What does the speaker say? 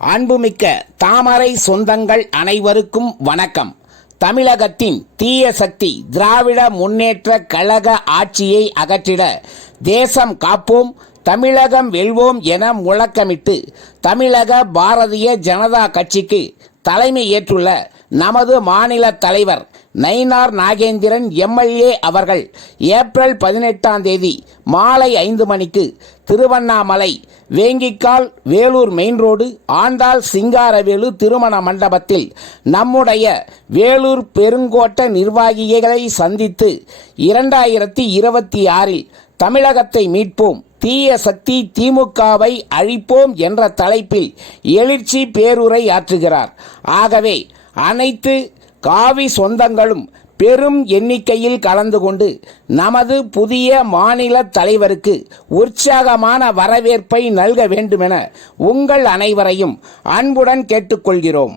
அன்புமிக்க தாமரை சொந்தங்கள் அனைவருக்கும் வணக்கம். தமிழகத்தின் தீய சக்தி திராவிட முன்னேற்ற கழக ஆட்சியை அகற்றிட தேசம் காப்போம், தமிழகம் வெல்வோம் என முழக்கமிட்டு தமிழக பாரதிய ஜனதா கட்சிக்கு தலைமை ஏற்றுள்ள நமது மாநில தலைவர் நயினார் நாகேந்திரன் எம்எல்ஏ அவர்கள் ஏப்ரல் 18 மாலை 5 மணிக்கு திருவண்ணாமலை வேங்கிக்கால் வேலூர் மெயின் ரோடு ஆண்டாள் சிங்காரவேலு திருமண மண்டபத்தில் நம்முடைய வேலூர் பெருங்கோட்ட நிர்வாகிகளை சந்தித்து 2026 தமிழகத்தை மீட்போம், தீய சக்தி திமுகவை அழிப்போம் என்ற தலைப்பில் எழுச்சி பேருரை ஆற்றுகிறார். ஆகவே அனைத்து காவி சொந்தங்களும் பெரும் எண்ணிக்கையில் கலந்து கொண்டு நமது புதிய மாநில தலைவருக்கு உற்சாகமான வரவேற்பை நல்க வேண்டுமென உங்கள் அனைவரையும் அன்புடன் கேட்டுக்கொள்கிறோம்.